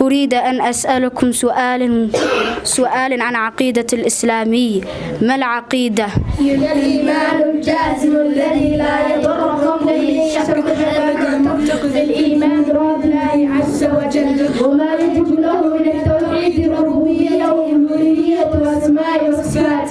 أريد أن أسألكم سؤال عن عقيدة الإسلامية. ما العقيدة؟ هي الإيمان الجازم الذي لا يضر قبله الشك أبدا في الإيمان برب الله عز وجل وما يجب له من التوحيد الربوبية والألوهية والأسماء والصفات.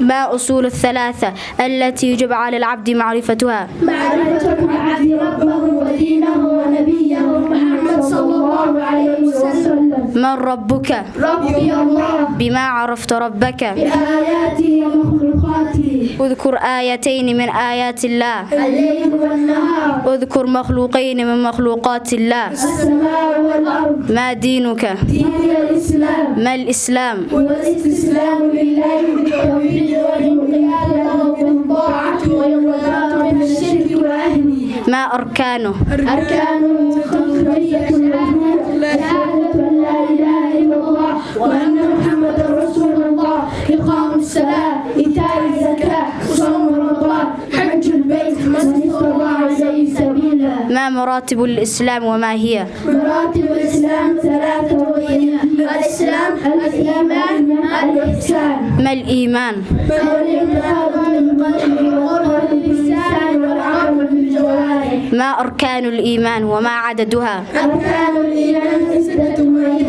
ما أصول الثلاثة التي يجب على العبد معرفتها؟ معرفة العبد ربه ودينه ونبيه محمد صلى الله عليه وسلم. من ربك؟ ربي الله. بما عرفت ربك؟ بآياته ومخلوقاته. اذكر آيتين من آيات الله. الليل والنهار. اذكر مخلوقين من مخلوقات الله. السماء والأرض. ما دينك؟ دين الإسلام. ما الإسلام؟ هو الاستسلام لله بالتوحيد والانقياد له بالطاعة والبراءة من الشرك وأهله. ما أركانه؟ أركانه خمسية الوجود شهادة أن لا إله إلا الله وأن محمدا رسول الله إقام الصلاة إيتاء الزكاة وصوم رمضان حج البيت من استطاع إليه سبيلا. ما مراتب الإسلام وما هي؟ مراتب الإسلام ثلاثة وهي الإسلام الإيمان الإحسان. ما الإيمان؟ هو الاعتقاد بالقلب والقول باللسان والعمل بالجوارح. ما أركان الإيمان وما عددها؟ أركان الإيمان ستة وهي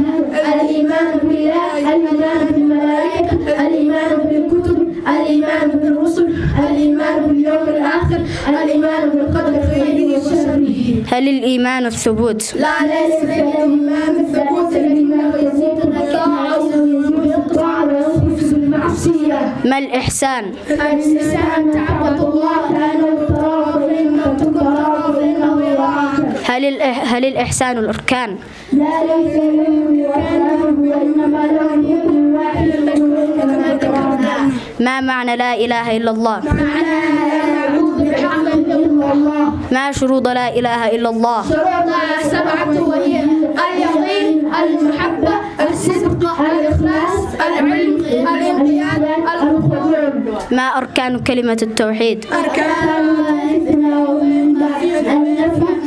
الإيمان بالله، الإيمان بالملائكة، الإيمان بالكتب، الإيمان بالرسل، الإيمان باليوم الآخر، الإيمان بالقدر خيره وشره. هل الإيمان الثبوت؟ لا ليس الإيمان الثبوت لأنه يزيد بالطاعة ويزيد الطاعة وينقص بالمعصية. ما الإحسان؟ الإنسان تعبد الله كأنه تراه فإنه تراه فإنه يراك. هل الإحسان الأركان؟ لا ليس له أركان وإنما له يكون واحد كما تقدم. ما معنى لا إله إلا الله؟ معناها لا نعبد بحق إلا الله. ما شروط لا إله إلا الله؟ شروطها سبعة وهي اليقين، المحبة، الصدق، الإخلاص، العلم، الانقياد، الخضوع. ما أركان كلمة التوحيد؟ أركانها النفي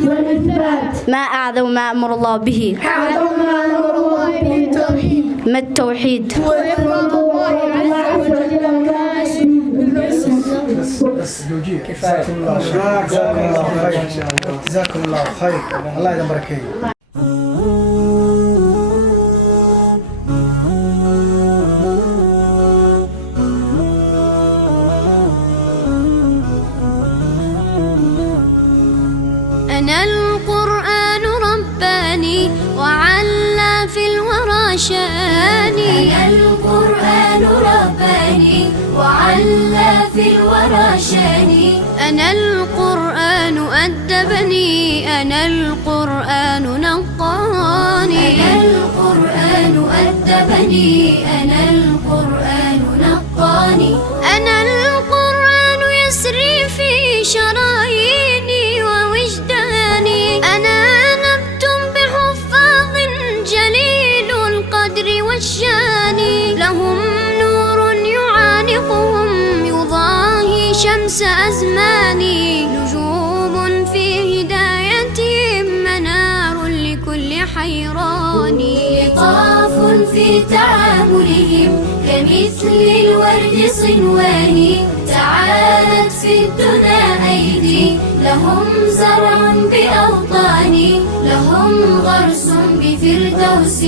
والإثبات. ما أعظم ما أمر الله به؟ أعظم ما أمر الله به التوحيد. ما التوحيد؟ وإفراد الله عز وجل والناس جزاكم الله خير. جزاكم الله خير. الله يبارك فيك. أنا القرآن رباني وعلى في الورى شاني. أنا القرآن رباني وعلى في الورى شاني. أنا القرآن أدبني. أنا القرآن نقاني. أنا القرآن أدبني. أنا القرآن نقاني. أنا القرآن يسري في شراييني ووجداني. أنا نبت بحفاظ جليل القدر والشان. لهم نور يعانقهم يضاهي شمس أزماني. نجوم في هدايتهم منار لكل حيران. لطاف في تعاملهم كمثل الورد صنوان. تعالت في الدنا أيدي لهم زرع بأوطاني. لهم غرس بفردوس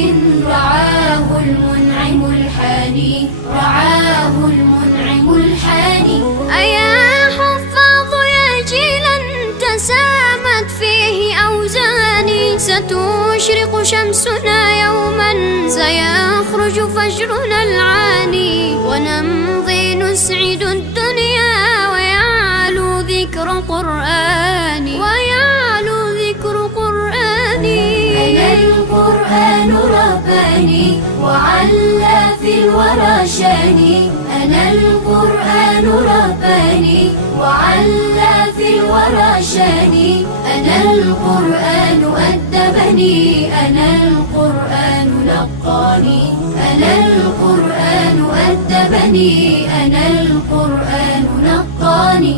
رعاه المنعم الحاني. رعاه المنعم الحاني. أيا حفاظ يا جيلا تسامت فيه أوزاني. ستشرق شمسنا يوما سيخرج فجرنا العاني. ونمضي نسعد الدنيا ويعلو ذكر قرآني. ويعلو ذكر قرآني. أنا القرآن رباني وعلى في الورى شاني. أنا القرآن رباني وعلى في الورى شاني. أنا القرآن أدبني. أنا القرآن نقاني. أنا القرآن أدبني. أنا القرآن نقاني.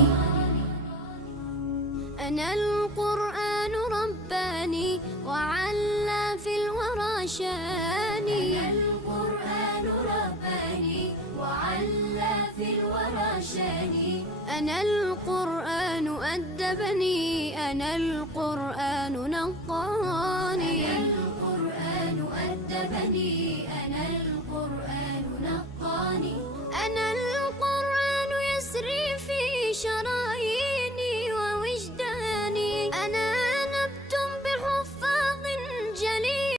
أنا القرآن رباني وعلى في الورى شاني. أنا القرآن رباني وعلى في الورى شاني. أنا القرآن أدبني، أنا القرآن نقاني. أنا القرآن أدبني، أنا القرآن نقاني. أنا القرآن يسري في شراييني ووجداني. أنا نبت بحفاظ جليل.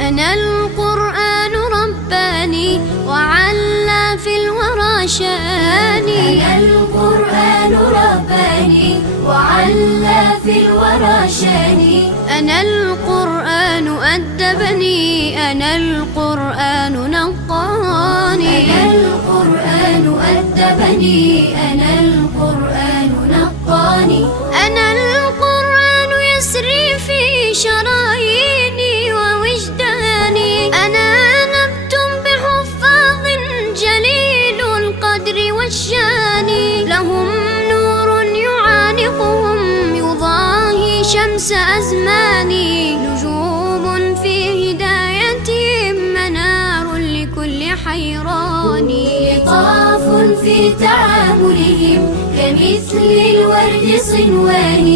أنا القرآن رباني وعلى في الورى شاني. أنا القرآن رباني وعلى في الورى شاني. أنا القرآن أدبني، أنا القرآن نقاني. أنا القرآن أدبني، أنا القرآن نقاني. أنا القرآن يسري في شراييني ووجداني. أنا نبت بحفاظ جليل القدر والشان. لهم نور يعانقهم يضاهي شمس أزماني. نجوم في هدايتهم منار لكل حيران. لطاف في تعاملهم كمثل الورد صنوان.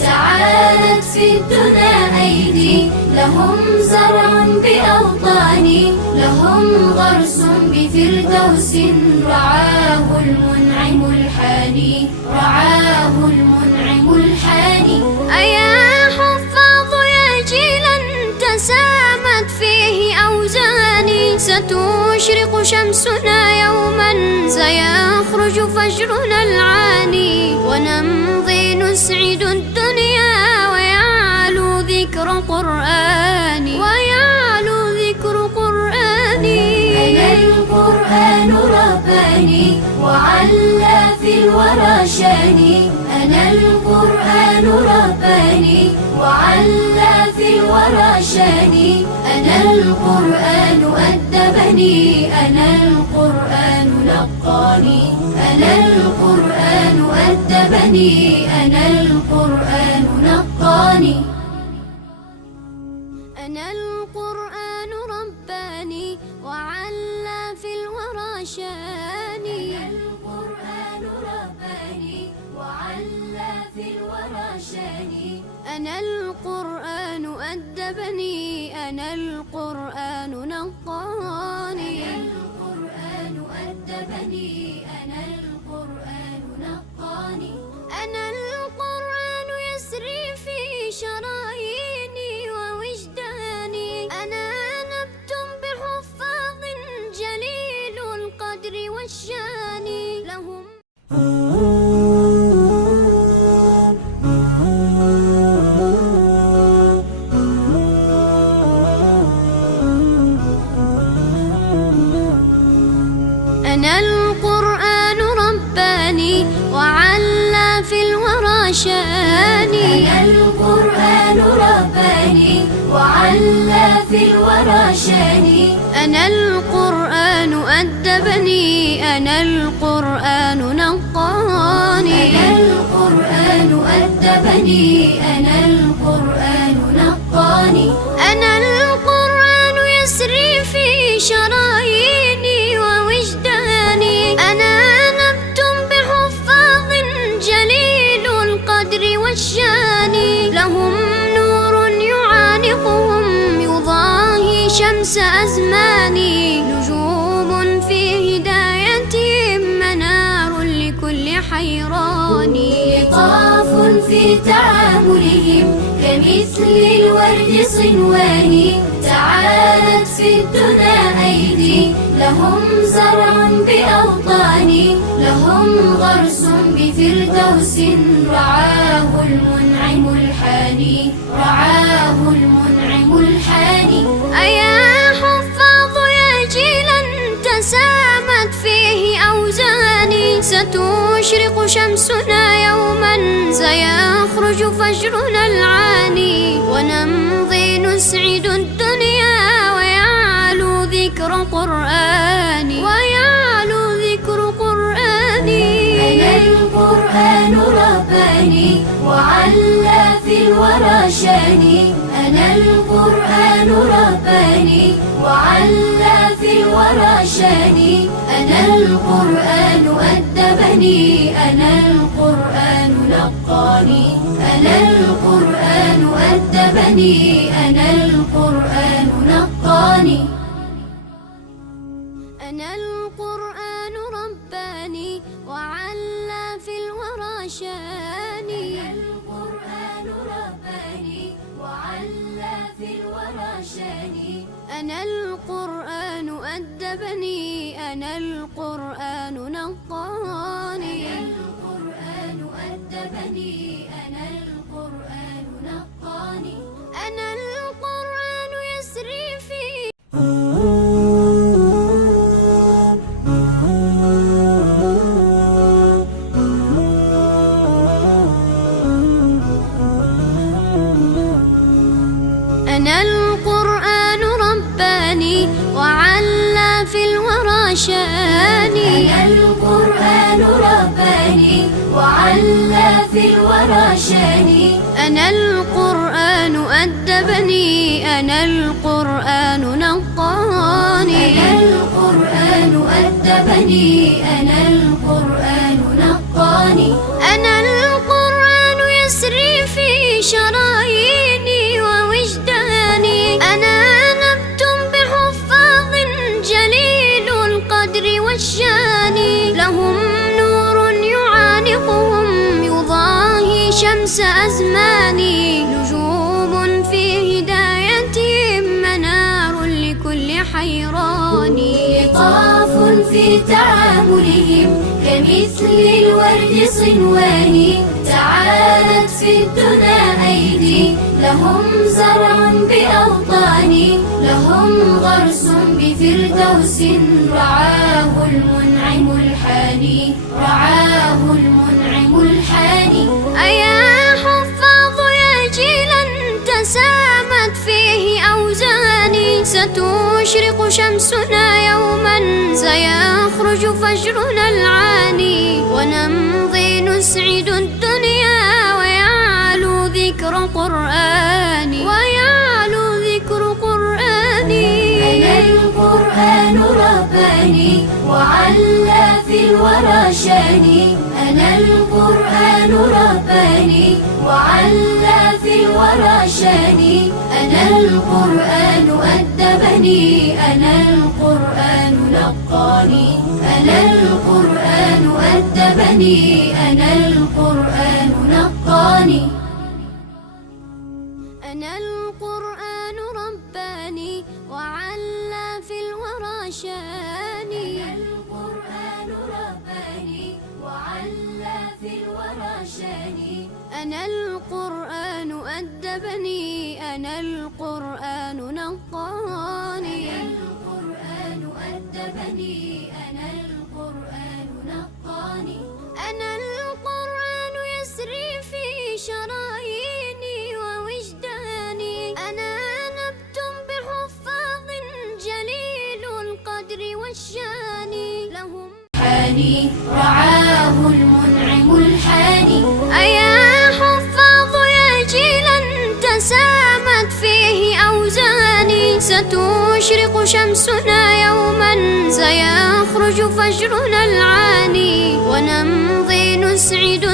تعالت في الدنا أيدي لهم زرع بأوطاني. لهم غرس بفردوس رعاه المنعم الحاني. رعاه المنعم الحاني. أيا حفاظ يا جيلا تسامت فيه أوزاني. ستشرق شمسنا يوما سيخرج فجرنا العاني. ونمضي نسعد الدنيا ويعلو ذكر قرآني. ويعلو ذكر قرآني. أنا القرآن رباني وعلى في الورى شاني. أنا القرآن رباني وعلى في الورى شاني. أنا القرآن أدبني، أنا القرآن نقاني. أنا القرآن أدبني، أنا القرآن نقاني. أنا القرآن رباني وعلى في الورى شاني. أنا القرآن رباني وعلى في الورى شاني. أنا القرآن أدبني، أنا القرآن نقاني. أنا القرآن أدبني، أنا القرآن نقاني. أنا القرآن يسري في شراييني ووجداني. أنا نبت بحفاظ جليل القدر والشان. لهم أنا القرآن رباني وعلى في الورى شاني. أنا القرآن رباني وعلى في الورى شاني. أنا القرآن أدبني، أنا القرآن نقاني. أنا القرآن أدبني، أنا القرآن نقاني. أنا القرآن يسري في شراييني ووجداني. أنا نبت بحفاظ جليل القدر والشان. لهم نور يعانقهم يضاهي شمس أزماني. نجوم في هدايتهم منار لكل حيران. لطاف في تعاملهم كمثل الورد صنوان. تعالت في الدنا أيدي لهم زرع بأوطاني. لهم غرس بفردوس رعاه المنعم الحاني. رعاه المنعم الحاني. أيا حفاظ يا جيلا تسامت فيه أوزاني. ستشرق شمسنا يوما سيخرج فجرنا العاني. ونمضي نسعد قرآني ويعلو ذكر قرآني. أنا القرآن رباني وعلى في الورى شاني. أنا القرآن رباني وعلى في الورى شاني. أنا القرآن أدبني. أنا القرآن نقاني. أنا القرآن أدبني. أنا القرآن نقاني. أنا القرآن رباني وعلى في الورى شاني. أنا القرآن رباني وعلى في الورى شاني. أنا القرآن أدبني. أنا القرآن نقاني. أنا القرآن أدبني. أنا القرآن نقاني. أنا القرآن يسري في أنا القرآن رباني وعلى في الورى شاني. أنا القرآن رباني وعلى في الورى شاني. أنا القرآن أدبني. أنا القرآن نقاني. أنا القرآن أدبني. أنا القرآن نقاني. أنا القرآن يسري في شراييني ووجداني. أنا نبت بحفاظ جليل القدر والشان. لهم نور يعانقهم يضاهي شمس أزماني. نجوم في هدايتهم منار لكل حيران. لطاف في تعاملهم كمثل الورد صنواني. تعالت في الدنا أيدي لهم زرع بأوطاني. لهم غرس بفردوس رعاه المنعم الحاني. رعاه المنعم الحاني. أيا حفاظ يا جيلا تسامت فيه أوزاني. ستشرق شمسنا يوما سيخرج فجرنا العاني. ونمضي نسعد الدنيا ويعلو ذكر قرآني. ويعلو ذكر قرآني. أنا القرآن رباني وعلى في الورى شاني. أنا القرآن رباني وعلى في الورى شاني. أنا القرآن أدبني. أنا القرآن نقاني. أنا القرآن أدبني. أنا القرآن نقاني. أنا القرآن رباني وعلى في الورى شاني. أنا القرآن رباني وعلى في الورى شاني. أنا القرآن أدبني. أنا القرآن نقاني. أنا القرآن أدبني. أنا القرآن نقاني. أنا القرآن يسري في شراييني ووجداني. أنا نبت بحفاظ جليل القدر والشان. لهم حاني. رعاه المنعم الحاني. أيا حفاظ يا جيلا تسامت فيه أوزاني. ستشرق شمسنا يوما سيخرج فجرنا العاني. ونمضي نسعد